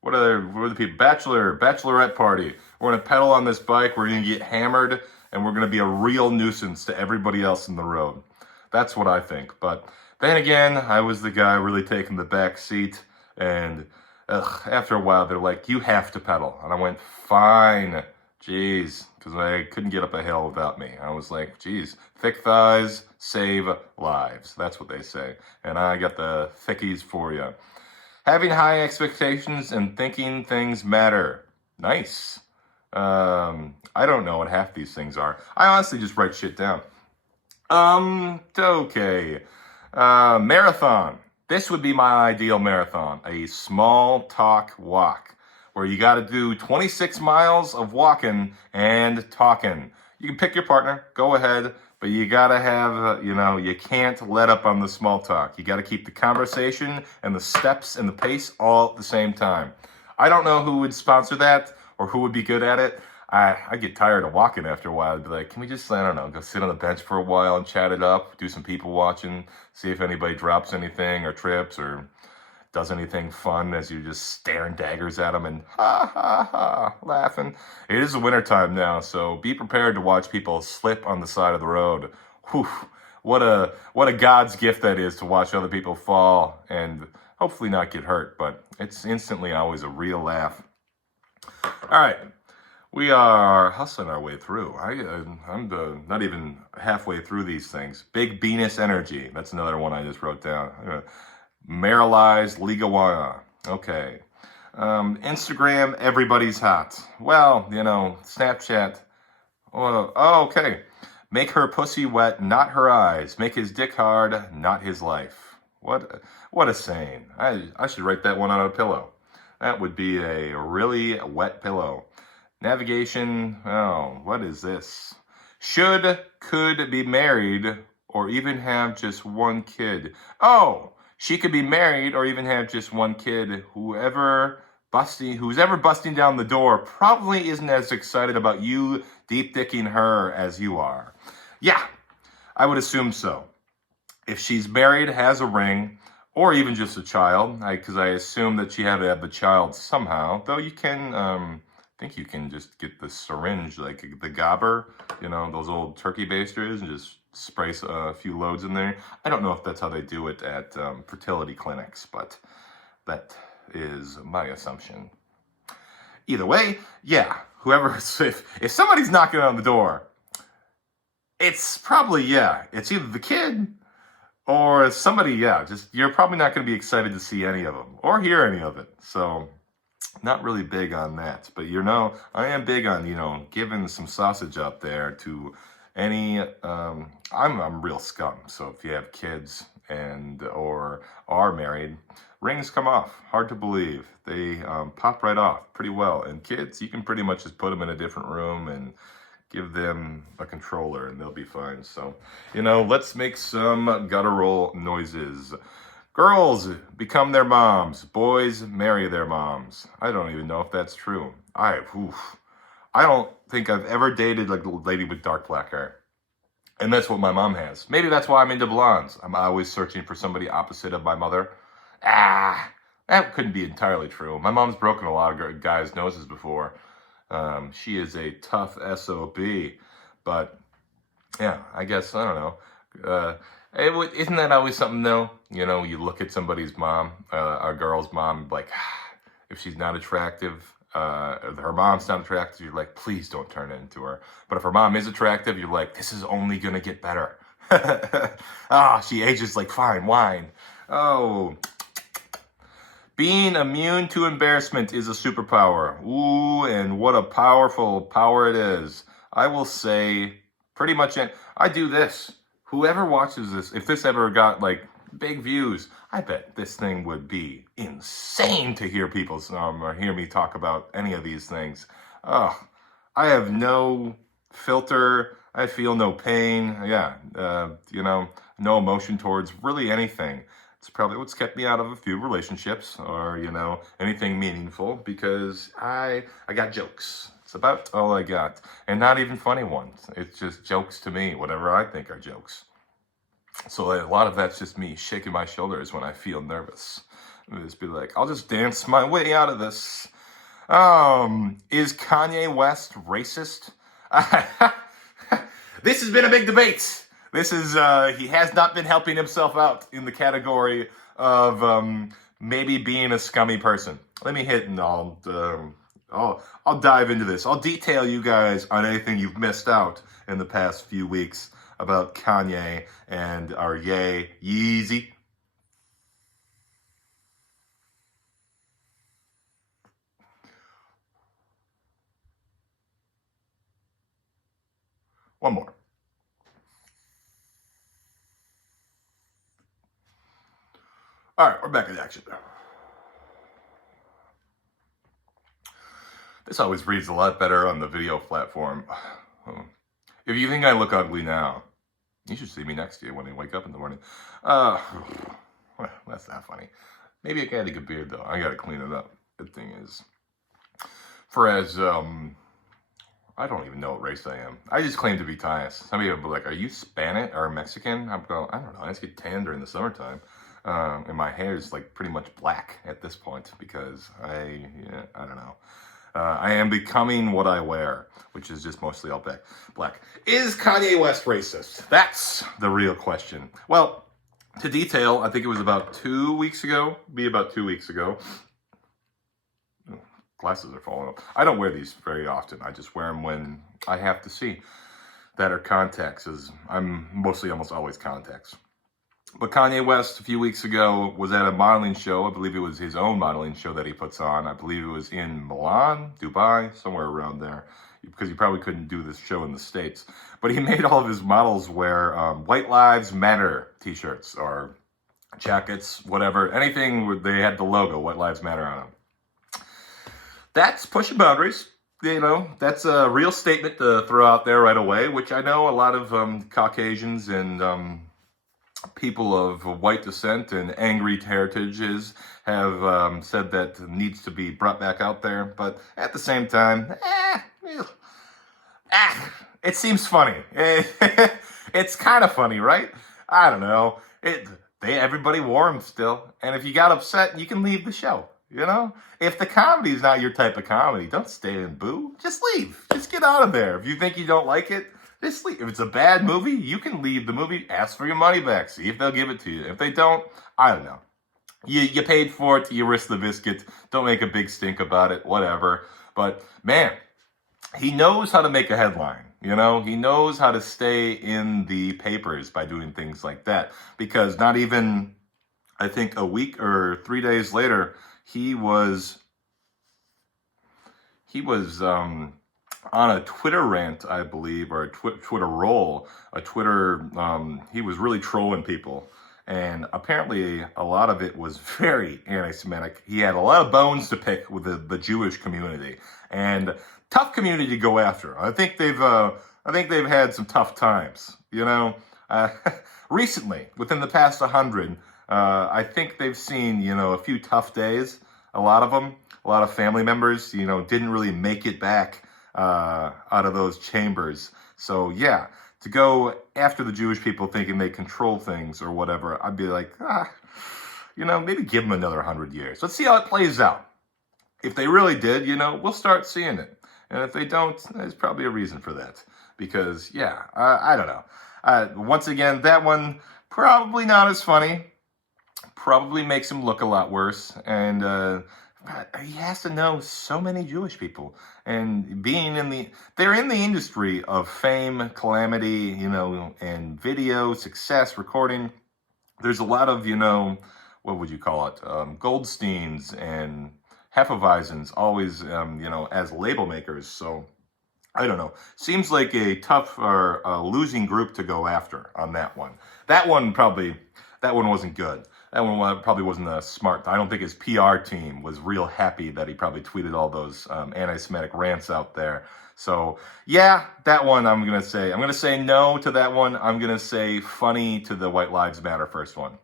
What are the people? Bachelorette party. We're gonna pedal on this bike. We're gonna get hammered, and we're gonna be a real nuisance to everybody else in the road. That's what I think. But then again, I was the guy really taking the back seat, and after a while, they're like, "You have to pedal," and I went, "Fine." Jeez, because I couldn't get up a hill without me. I was like, geez, thick thighs save lives. That's what they say. And I got the thickies for you. Having high expectations and thinking things matter. Nice. I don't know what half these things are. I honestly just write shit down. Okay. Marathon. This would be my ideal marathon, a small talk walk, where you got to do 26 miles of walking and talking. You can pick your partner, go ahead, but you got to have, you can't let up on the small talk. You got to keep the conversation and the steps and the pace all at the same time. I don't know who would sponsor that or who would be good at it. I get tired of walking after a while. I'd be like, can we just, I don't know, go sit on the bench for a while and chat it up, do some people watching, see if anybody drops anything or trips or does anything fun as you're just staring daggers at them and ha ha ha, laughing. It is the wintertime now, so be prepared to watch people slip on the side of the road. Whew, what a God's gift that is to watch other people fall and hopefully not get hurt, but it's instantly always a real laugh. All right. We are hustling our way through. I'm not even halfway through these things. Big Venus energy. That's another one I just wrote down. Marijuana, Ligawana. Okay. Instagram, everybody's hot. Well, Snapchat. Oh, okay. Make her pussy wet, not her eyes. Make his dick hard, not his life. What a saying. I should write that one on a pillow. That would be a really wet pillow. Navigation, what is this? Could be married or even have just one kid. Oh, she could be married or even have just one kid. Who's ever busting down the door probably isn't as excited about you deep dicking her as you are. Yeah, I would assume so. If she's married, has a ring, or even just a child, because I assume that she had to have the child somehow, though you can, I think you can just get the syringe, like the gobber, those old turkey basters, and just spray a few loads in there. I don't know if that's how they do it at fertility clinics, but that is my assumption. Either way, yeah, if somebody's knocking on the door, it's probably, it's either the kid or somebody, you're probably not going to be excited to see any of them or hear any of it. So not really big on that, but I am big on, giving some sausage out there to any, I'm real scum. So if you have kids or are married, rings come off. Hard to believe. They pop right off pretty well. And kids, you can pretty much just put them in a different room and give them a controller and they'll be fine. So, let's make some guttural noises. Girls become their moms. Boys marry their moms. I don't even know if that's true. I don't think I've ever dated like a lady with dark black hair. And that's what my mom has. Maybe that's why I'm into blondes. I'm always searching for somebody opposite of my mother. That couldn't be entirely true. My mom's broken a lot of guys' noses before. She is a tough SOB. But, yeah, I guess, I don't know. Isn't that always something, though? You look at somebody's mom, a girl's mom, like, if she's not attractive, her mom's not attractive, you're like, please don't turn into her. But if her mom is attractive, you're like, this is only going to get better. She ages like fine wine. Oh, being immune to embarrassment is a superpower. Ooh, and what a powerful power it is. I will say pretty much, I do this. Whoever watches this, if this ever got like big views, I bet this thing would be insane to hear people or hear me talk about any of these things. I have no filter. I feel no pain. No emotion towards really anything. It's probably what's kept me out of a few relationships or, anything meaningful because I got jokes. It's about all I got. And not even funny ones. It's just jokes to me, whatever I think are jokes. So a lot of that's just me shaking my shoulders when I feel nervous. I'll just be like, I'll just dance my way out of this. Is Kanye West racist? This has been a big debate. This is, he has not been helping himself out in the category of maybe being a scummy person. Let me hit and I'll dive into this. I'll detail you guys on anything you've missed out in the past few weeks about Kanye and our Yeezy. One more. All right, we're back in action. This always reads a lot better on the video platform. If you think I look ugly now, you should see me next year when I wake up in the morning. Well, that's not funny. Maybe I got a good beard, though. I got to clean it up. The thing is, I don't even know what race I am. I just claim to be Tyus. Some people will be like, are you Spanish or Mexican? I'm going, I don't know. I just get tan during the summertime. And my hair is like pretty much black at this point because I don't know. I am becoming what I wear, which is just mostly all black. Is Kanye West racist? That's the real question. Well, to detail, I think it was about 2 weeks ago. Glasses are falling off. I don't wear these very often. I just wear them when I have to see. That are contacts, as I'm mostly almost always contacts. But Kanye West, a few weeks ago, was at a modeling show. I believe it was his own modeling show that he puts on. I believe it was in Milan, Dubai, somewhere around there, because he probably couldn't do this show in the States. But he made all of his models wear White Lives Matter t-shirts or jackets, whatever, anything where they had the logo, White Lives Matter, on them. That's pushing boundaries. You know, that's a real statement to throw out there right away, which I know a lot of Caucasians and people of white descent and angry heritages have said that needs to be brought back out there. But at the same time, it seems funny. It's kind of funny, right? I don't know. Everybody wore them still. And if you got upset, you can leave the show. You know, if the comedy is not your type of comedy, don't stay and boo. Just leave. Just get out of there. If you think you don't like it, just leave. If it's a bad movie, you can leave the movie. Ask for your money back. See if they'll give it to you. If they don't, I don't know. You paid for it. You risk the biscuit. Don't make a big stink about it. Whatever. But man, he knows how to make a headline. You know, he knows how to stay in the papers by doing things like that. Because not even, I think, a week or 3 days later, he was on a Twitter rant, I believe, or a Twitter roll. He was really trolling people. And apparently a lot of it was very anti-Semitic. He had a lot of bones to pick with the Jewish community. And tough community to go after. I think they've had some tough times, you know. Recently, within the past 100, I think they've seen, you know, a few tough days. A lot of them, a lot of family members, you know, didn't really make it back out of those chambers. So yeah, to go after the Jewish people thinking they control things or whatever, I'd be like, you know, maybe give them another 100 years. Let's see how it plays out. If they really did, you know, we'll start seeing it. And if they don't, there's probably a reason for that. Because, yeah, I don't know. Once again, that one, probably not as funny. Probably makes him look a lot worse. And he has to know so many Jewish people. And they're in the industry of fame, calamity, you know, and video, success, recording. There's a lot of, you know, what would you call it? Goldsteins and Hefeweizens always, you know, as label makers. So, I don't know. Seems like a tough or a losing group to go after on that one. That one wasn't good. That one probably wasn't smart. I don't think his PR team was real happy that he probably tweeted all those anti-Semitic rants out there. So, yeah, that one I'm going to say no to that one. I'm going to say funny to the White Lives Matter first one.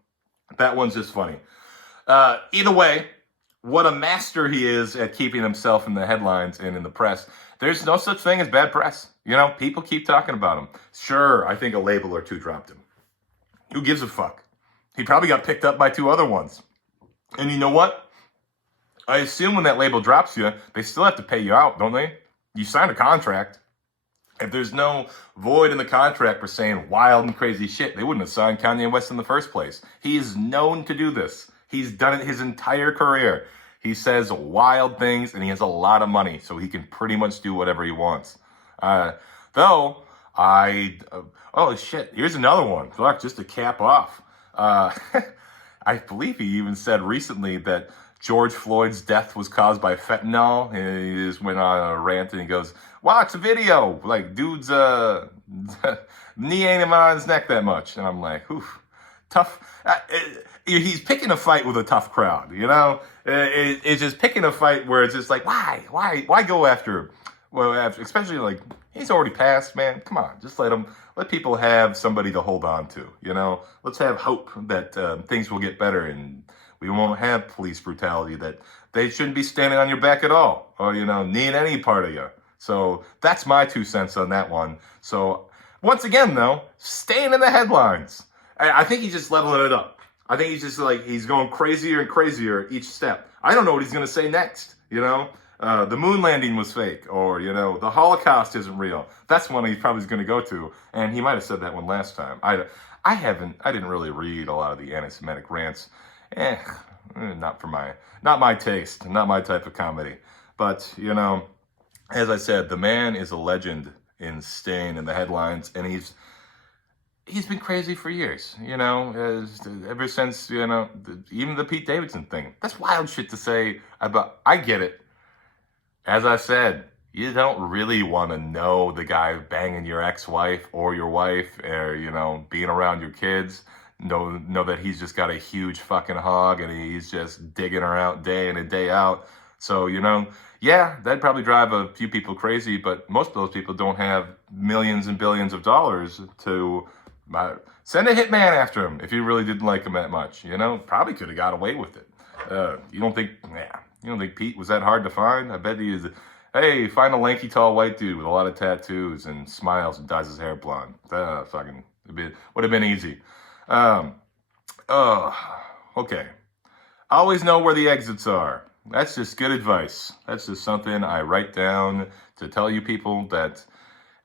That one's just funny. Either way, what a master he is at keeping himself in the headlines and in the press. There's no such thing as bad press. You know, people keep talking about him. Sure, I think a label or two dropped him. Who gives a fuck? He probably got picked up by 2 other ones. And you know what? I assume when that label drops you, they still have to pay you out, don't they? You signed a contract. If there's no void in the contract for saying wild and crazy shit, they wouldn't have signed Kanye West in the first place. He is known to do this. He's done it his entire career. He says wild things, and he has a lot of money, so he can pretty much do whatever he wants. Oh shit, here's another one. Fuck, just to cap off. I believe he even said recently that George Floyd's death was caused by fentanyl. And he just went on a rant and he goes, watch the video. Like, dude's knee ain't even on his neck that much. And I'm like, oof. tough. He's picking a fight with a tough crowd. It's just picking a fight where it's just like, why go after him? Well, especially like he's already passed, man. Come on, just let people have somebody to hold on to. Let's have hope that things will get better and we won't have police brutality. That they shouldn't be standing on your back at all, or need any part of you. So that's my 2 cents on that one. So once again, though, staying in the headlines. I think he's just leveling it up. I think he's just like, he's going crazier and crazier each step. I don't know what he's going to say next, the moon landing was fake, or, the Holocaust isn't real. That's one he's probably going to go to. And he might have said that one last time. I didn't really read a lot of the anti-Semitic rants. Not my taste, not my type of comedy. But, as I said, the man is a legend in staying in the headlines, and he's been crazy for years, ever since, even the Pete Davidson thing. That's wild shit to say about. I get it. As I said, you don't really want to know the guy banging your ex-wife or your wife, or, being around your kids. Know that he's just got a huge fucking hog and he's just digging her out day in and day out. So, yeah, that'd probably drive a few people crazy, but most of those people don't have millions and billions of dollars to send a hitman after him if you really didn't like him that much. Probably could have got away with it. You don't think Pete was that hard to find? I bet he is. Hey, find a lanky, tall white dude with a lot of tattoos and smiles and dyes his hair blonde. Would have been easy. Okay. Always know where the exits are. That's just good advice. That's just something I write down to tell you people that,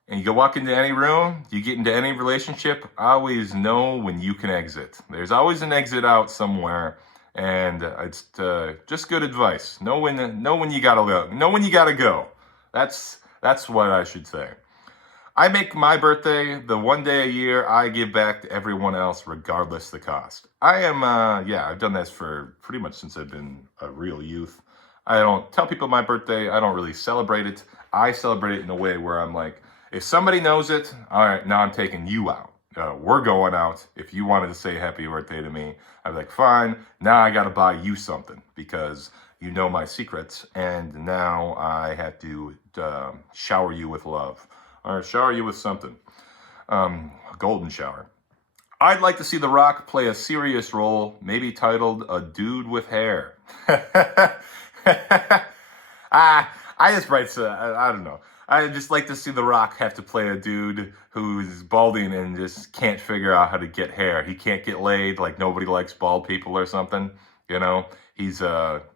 and you go walk into any room, you get into any relationship, always know when you can exit. There's always an exit out somewhere, and it's just good advice. Know when you gotta go. Know when you gotta go. That's what I should say. I make my birthday the one day a year I give back to everyone else, regardless the cost. I've done this for pretty much since I've been a real youth. I don't tell people my birthday. I don't really celebrate it. I celebrate it in a way where I'm like, if somebody knows it, all right, now I'm taking you out. We're going out. If you wanted to say happy birthday to me, I'd be like, fine. Now I got to buy you something because you know my secrets. And now I have to shower you with love. Or shower you with something. A golden shower. I'd like to see The Rock play a serious role, maybe titled A Dude with Hair. I don't know. I just like to see The Rock have to play a dude who's balding and just can't figure out how to get hair. He can't get laid, like nobody likes bald people or something. He's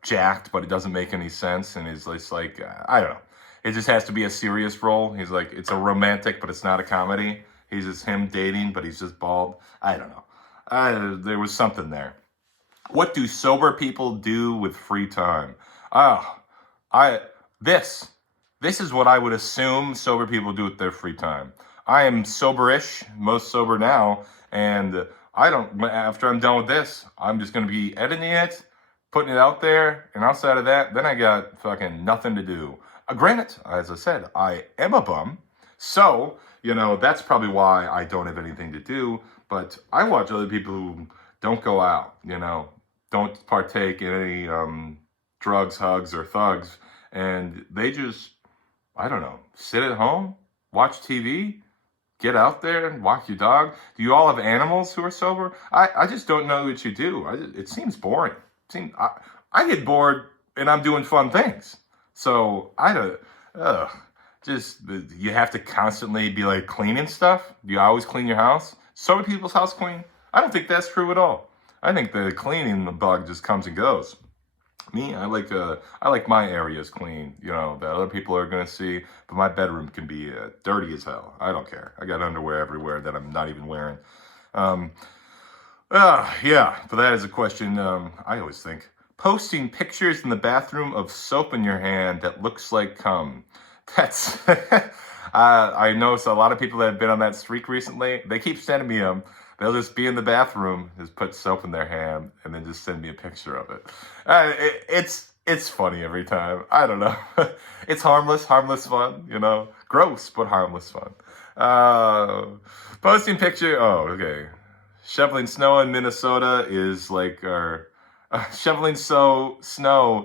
jacked, but it doesn't make any sense. And he's just like, I don't know. It just has to be a serious role. He's like, it's a romantic, but it's not a comedy. He's just him dating, but he's just bald. I don't know. There was something there. What do sober people do with free time? This is what I would assume sober people do with their free time. I am soberish, most sober now, and after I'm done with this, I'm just going to be editing it, putting it out there, and outside of that, then I got fucking nothing to do. Granted, as I said, I am a bum, so, that's probably why I don't have anything to do, but I watch other people who don't go out, don't partake in any drugs, hugs, or thugs, and they just, I don't know, sit at home, watch TV, get out there and walk your dog. Do you all have animals who are sober? I just don't know what you do. It seems boring. I get bored and I'm doing fun things. So you have to constantly be like cleaning stuff. Do you always clean your house? Sober people's house clean? I don't think that's true at all. I think the cleaning bug just comes and goes. Me, I like my areas clean, that other people are going to see, but my bedroom can be dirty as hell. I don't care. I got underwear everywhere that I'm not even wearing. Yeah, but that is a question I always think. Posting pictures in the bathroom of soap in your hand that looks like cum. That's, I noticed a lot of people that have been on that streak recently, they keep sending me them. They'll just be in the bathroom, just put soap in their hand, and then just send me a picture of it. It's funny every time. I don't know. It's harmless fun, Gross, but harmless fun. Posting picture, okay. shoveling snow in Minnesota is like our shoveling snow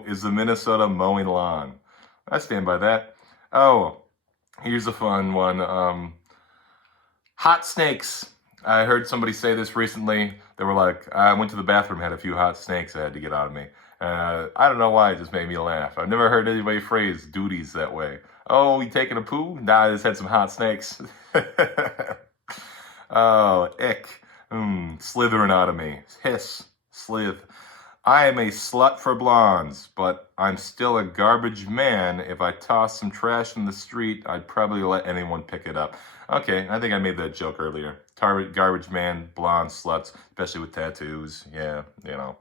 is the Minnesota mowing lawn. I stand by that. Oh, here's a fun one. Hot snakes. I heard somebody say this recently. They were like, I went to the bathroom, had a few hot snakes I had to get out of me. I don't know why, it just made me laugh. I've never heard anybody phrase duties that way. Oh, you taking a poo? Nah, I just had some hot snakes. Oh, ick. Slithering out of me. Hiss. Slith. I am a slut for blondes, but I'm still a garbage man. If I toss some trash in the street, I'd probably let anyone pick it up. Okay, I think I made that joke earlier. Garbage man, blonde sluts, especially with tattoos. Yeah, you know.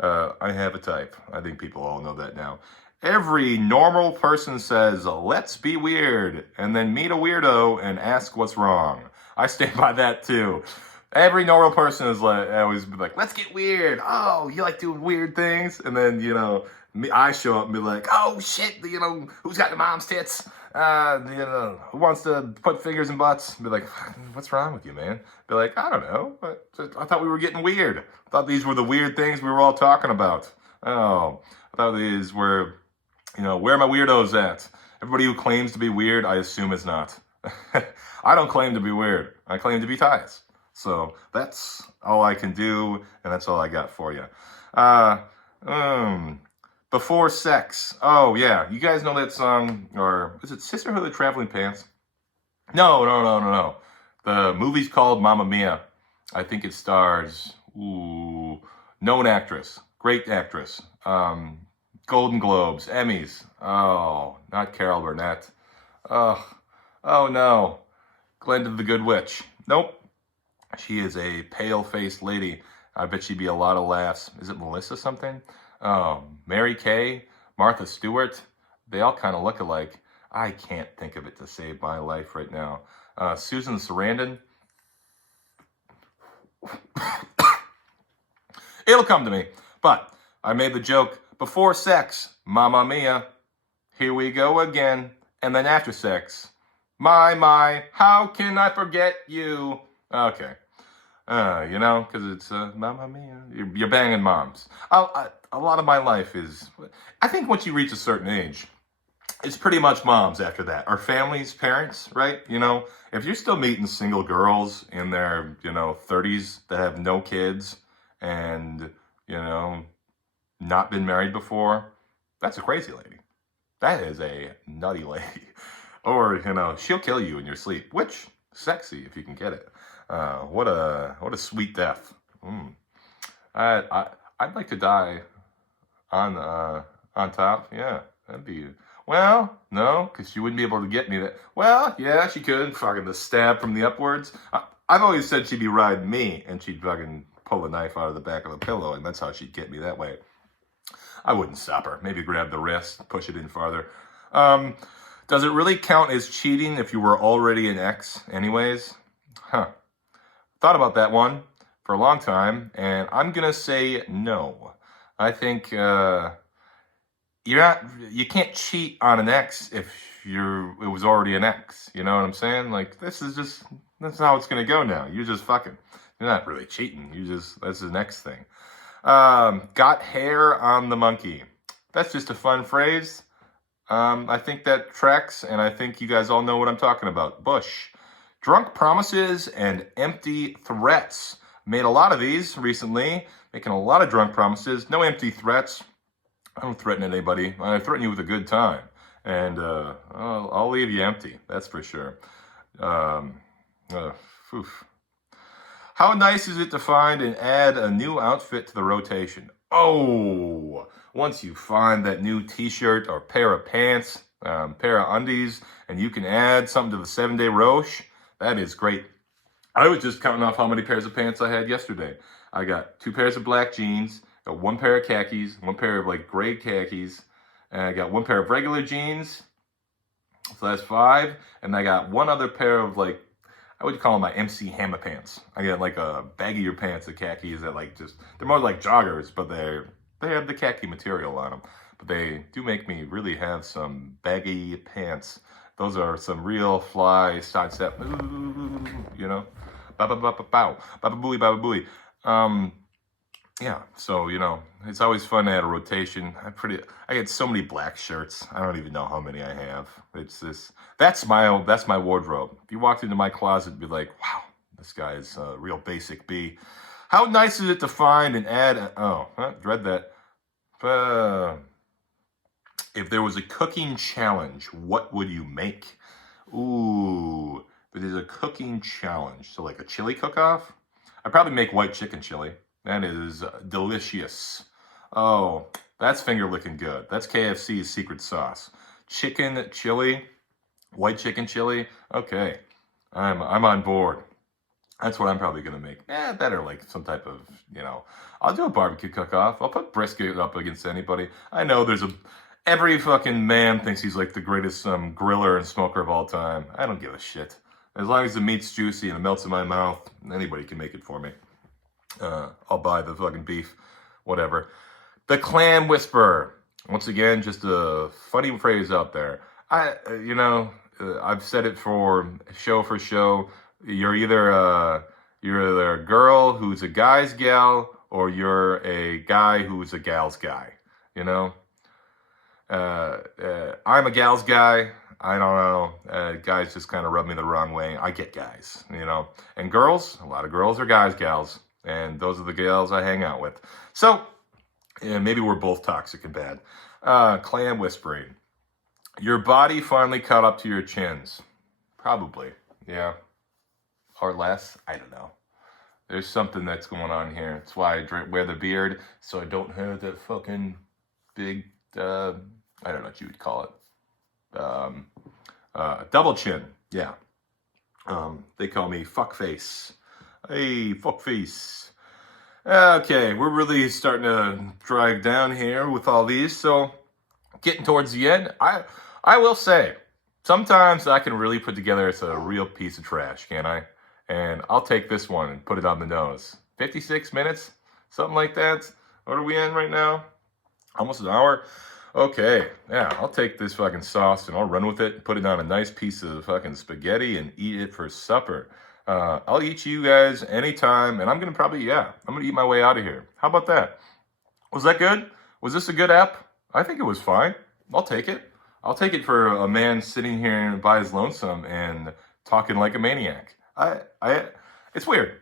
I have a type. I think people all know that now. Every normal person says, let's be weird, and then meet a weirdo and ask what's wrong. I stand by that too. Every normal person is like, always be like, let's get weird. Oh, you like doing weird things? And then, you know, I show up and be like, oh shit, you know, who's got the mom's tits? You know, who wants to put fingers in butts? Be like, what's wrong with you, man? Be like, I don't know. I thought we were getting weird. I thought these were the weird things we were all talking about. Oh, I thought these were, you know, where are my weirdos at? Everybody who claims to be weird, I assume is not. I don't claim to be weird. I claim to be Tyus. So that's all I can do, and that's all I got for you. Before sex. Oh, yeah. You guys know that song, or is it Sisterhood of the Traveling Pants? No. The movie's called Mamma Mia. I think it stars, known actress, great actress, Golden Globes, Emmys. Oh, not Carol Burnett. Oh no. Glenda the Good Witch. Nope. She is a pale-faced lady. I bet she'd be a lot of laughs. Is it Melissa something? Mary Kay, Martha Stewart. They all kind of look alike. I can't think of it to save my life right now. Susan Sarandon. It'll come to me. But I made the joke, before sex, Mamma Mia. Here we go again. And then after sex, my, how can I forget you? Okay. You know, because it's Mamma Mia. You're banging moms. A lot of my life is, I think once you reach a certain age, it's pretty much moms after that. Our families, parents, right? You know, if you're still meeting single girls in their, 30s that have no kids and, not been married before, that's a crazy lady. That is a nutty lady. Or, she'll kill you in your sleep, which, sexy if you can get it. What a sweet death. I'd like to die on top. Yeah, that'd be, well, no, because she wouldn't be able to get me that. Well, yeah, she could. Fucking the stab from the upwards. I've always said she'd be riding me and she'd fucking pull a knife out of the back of the pillow, and that's how she'd get me that way. I wouldn't stop her. Maybe grab the wrist, push it in farther. Does it really count as cheating if you were already an ex anyways? Thought about that one for a long time, and I'm gonna say no. I think you can't cheat on an ex if it was already an ex. You know what I'm saying? Like, that's how it's gonna go now. You're just fucking. You're not really cheating. That's the next thing. Got hair on the monkey. That's just a fun phrase. I think that tracks, and I think you guys all know what I'm talking about. Bush. Drunk promises and empty threats. Made a lot of these recently, making a lot of drunk promises. No empty threats. I don't threaten anybody. I threaten you with a good time. And I'll leave you empty, that's for sure. How nice is it to find and add a new outfit to the rotation? Oh, once you find that new t-shirt or pair of pants, pair of undies, and you can add something to the 7-day roche, that is great. I was just counting off how many pairs of pants I had yesterday. I got 2 pairs of black jeans, got 1 pair of khakis, 1 pair of like gray khakis, and I got 1 pair of regular jeans, so that's 5, and I got 1 other pair of like, I would call them my MC Hammer pants. I got like a baggier pants of khakis that like they're more like joggers, but they have the khaki material on them. But they do make me really have some baggy pants. Those are some real fly sidestep, Ba ba ba ba bow. Ba ba booey, ba ba booey. Yeah, so it's always fun to add a rotation. I get so many black shirts. I don't even know how many I have. It's this. That's my wardrobe. If you walked into my closet, you'd be like, wow, this guy is a real basic B. How nice is it to find and add? Dread that. If there was a cooking challenge, what would you make? Ooh, if there's a cooking challenge, so like a chili cook-off, I'd probably make white chicken chili. That is delicious. Oh, that's finger licking good. That's KFC's secret sauce. Chicken chili, white chicken chili. Okay, I'm on board. That's what I'm probably gonna make. Better like some type of, I'll do a barbecue cook-off. I'll put brisket up against anybody. I know every fucking man thinks he's like the greatest griller and smoker of all time. I don't give a shit. As long as the meat's juicy and it melts in my mouth, anybody can make it for me. I'll buy the fucking beef, whatever. The clam whisperer. Once again, just a funny phrase out there. I've said it for show. You're either a girl who's a guy's gal, or you're a guy who's a gal's guy. I'm a gal's guy. I don't know. Guys just kind of rub me the wrong way. I get guys, And girls, a lot of girls are guys, gals. And those are the gals I hang out with. So, maybe we're both toxic and bad. Clam whispering. Your body finally caught up to your chins. Probably, yeah. Or less, I don't know. There's something that's going on here. That's why I wear the beard, so I don't have that fucking big, I don't know what you would call it. Double chin, yeah. They call me fuckface. Hey, fuckface. Okay, we're really starting to drag down here with all these, so getting towards the end, I will say, sometimes I can really put together a real piece of trash, can't I? And I'll take this one and put it on the nose. 56 minutes? Something like that? What are we in right now? Almost an hour? Okay, yeah, I'll take this fucking sauce and I'll run with it, put it on a nice piece of fucking spaghetti and eat it for supper. I'll eat you guys anytime, and I'm gonna eat my way out of here. How about that? Was that good? Was this a good app? I think it was fine. I'll take it. I'll take it for a man sitting here by his lonesome and talking like a maniac. It's weird.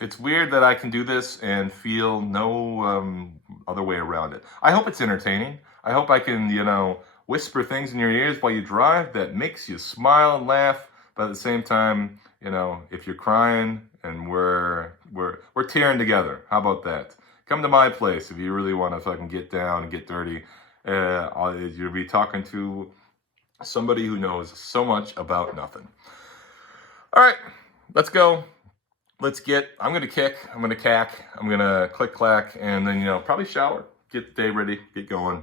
It's weird that I can do this and feel no other way around it. I hope it's entertaining. I hope I can, whisper things in your ears while you drive that makes you smile and laugh, but at the same time, if you're crying and we're tearing together, how about that? Come to my place if you really want to fucking get down and get dirty. You'll be talking to somebody who knows so much about nothing. All right, let's go. I'm going to kick, I'm going to cack, I'm going to click clack, and then, probably shower, get the day ready, get going.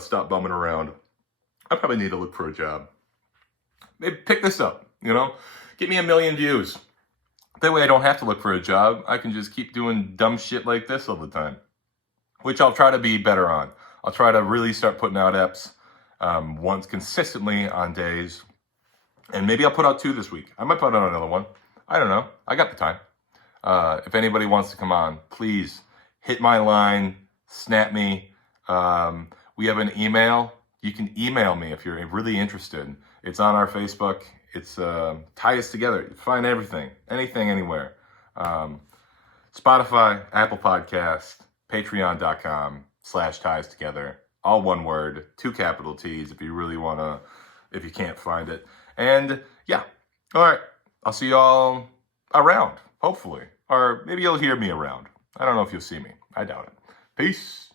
Stop bumming around. I probably need to look for a job. Maybe pick this up, get me 1 million views. That way I don't have to look for a job. I can just keep doing dumb shit like this all the time, which I'll try to be better on. I'll try to really start putting out eps once consistently on days. And maybe I'll put out 2 this week. I might put out another one. I don't know. I got the time. If anybody wants to come on, please hit my line, snap me. We have an email. You can email me if you're really interested. It's on our Facebook. It's Tyus Together. You find everything, anything, anywhere. Spotify, Apple Podcast, Patreon.com/Tyus Together. All one word, 2 capital T's if you really want to, if you can't find it. And yeah, all right. I'll see y'all around, hopefully. Or maybe you'll hear me around. I don't know if you'll see me. I doubt it. Peace.